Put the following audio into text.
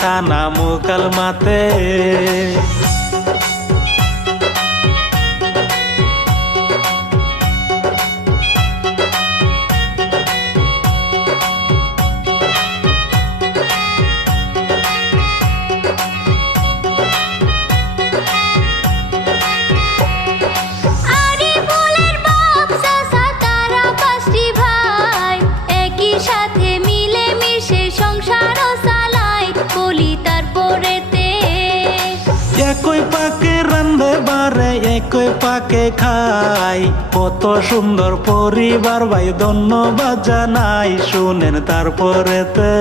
থানা মুকালমাতে। একই পাকে রান্ধে বারে একই পাকে খাই, কত সুন্দর পরিবার ভাই ধন্যবাদ জানাই, শুনেন তারপরেতে।